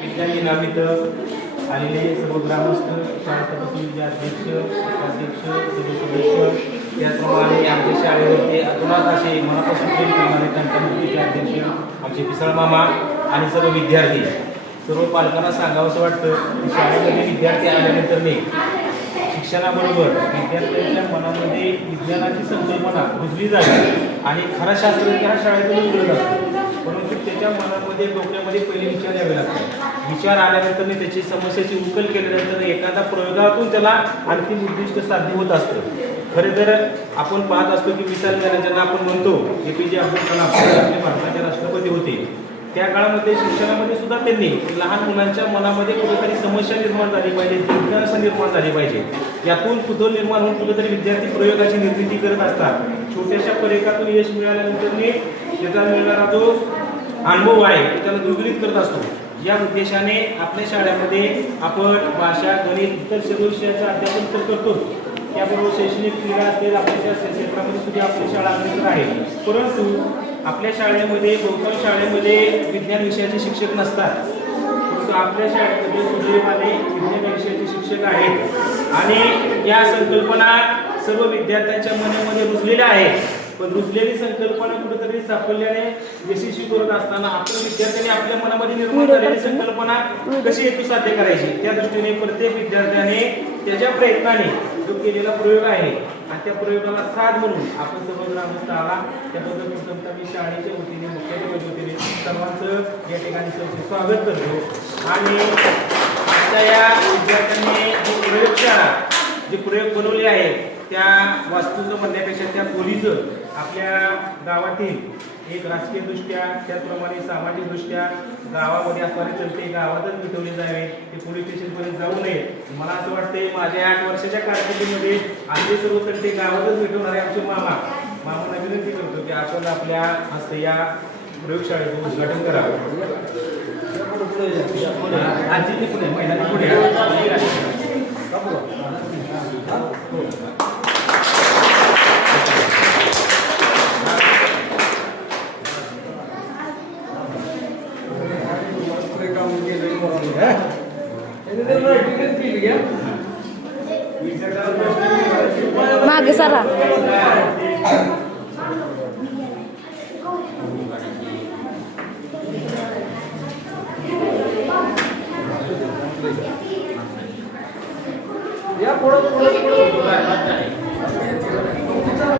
विद्यानिमित्त आलेले सर्व ग्रामस्थ, शाळा समितीचे अध्यक्ष, उपाध्यक्ष, सदस्य, त्याचप्रमाणे आमच्या शाळेवरती अतुनात असे मनापासून प्रेम करणारे तंटामुक्तीचे अध्यक्ष आमचे पिसळ मामा आणि सर्व विद्यार्थी, सर्व पालकांना सांगावंसं वाटतं की शाळेमध्ये विद्यार्थी आल्यानंतर शिक्षणाबरोबर विद्यार्थ्यांच्या मनामध्ये विज्ञानाची संकल्पना रुजली जावी आणि खरा शास्त्रज्ञ त्या शाळेतून घडत असतो. परंतु त्याच्या मनामध्ये डोक्यामध्ये पहिले विचार यावे लागतात. विचार आल्यानंतर त्याची समस्येची उकल केल्यानंतर एखादा प्रयोगातून त्याला अंतिम उद्दिष्ट साध्य होत असतं. खरे तर आपण पाहत असतो की मिसाल ज्यांना आपण म्हणतो APJ अब्दुल कलाम आपले भारताचे राष्ट्रपती होते, त्या काळामध्ये शिक्षणामध्ये सुद्धा त्यांनी लहान मुलांच्या मनामध्ये कुठेतरी समस्या निर्माण झाली पाहिजे, जिज्ञासा निर्माण झाली पाहिजे. यातून कुतूहल निर्माण होऊन कुठेतरी विद्यार्थी प्रयोगाची निर्मिती करत असतात. छोट्याशा प्रयोगातून यश मिळाल्यानंतर त्याचा मिळणारा जो अनुभव आहे त्याला द्विगुणित करत असतो. या उद्देशाने आपल्या शाळेमध्ये आपण भाषा, गणित, इतर सर्व विषयाचं अध्यापन तर करतो. त्याबरोबर शैक्षणिक क्रीडा असेल, आपल्या क्षेत्रामध्ये सुद्धा आपली शाळा अग्रेसर आहे. परंतु आपल्या शाळेमध्ये बहुतांश शाळेमध्ये विज्ञान विषयाचे शिक्षक नसतात, परंतु आपल्या शाळेमध्ये सुदैवाने विज्ञान विषयाचे शिक्षक आहेत आणि या संकल्पना सर्व विद्यार्थ्यांच्या मनामध्ये रुजलेल्या आहेत. पण रुजलेली संकल्पना कुठेतरी साफल्याने यशस्वी करत असताना आपण विद्यार्थ्यांनी आपल्या मनामध्ये निर्माण झालेली संकल्पना कशी हेतू साध्य करायची, त्या दृष्टीने प्रत्येक विद्यार्थ्याने त्याच्या प्रयत्नाने जो केलेला प्रयोग आहे आणि त्या प्रयोगाला साथ म्हणून आपण सर्व ग्रामस्थ आला, त्याबद्दल प्रथमतः मी शाळेच्या वतीने, मुख्याध्यापकाच्या वतीने सर्वांचं या ठिकाणी स्वागत करतो. आणि आजच्या या विद्यार्थ्यांनी जी प्रयोगशाळा, जे प्रयोग बनवले आहेत त्या वास्तूचं म्हणण्यापेक्षा त्या खोलीचं आपल्या गावातील एक राजकीय दृष्ट्या, त्याचप्रमाणे सामाजिक दृष्ट्या गावामध्ये असणारे तंटे गावातच मिटवले जावे, ते पोलीस स्टेशनपर्यंत जाऊ नये. मला असं वाटतंय माझ्या 8 वर्षाच्या कारकिर्दीमध्ये आमचे सर्व तंटे गावातच मिटवणारे आमचे मामांना विनंती करतो की आपण आपल्या हस्ते या प्रयोगशाळेचं उद्घाटन करावं. आजी पुढे महिलांनी पुढे मागे सरा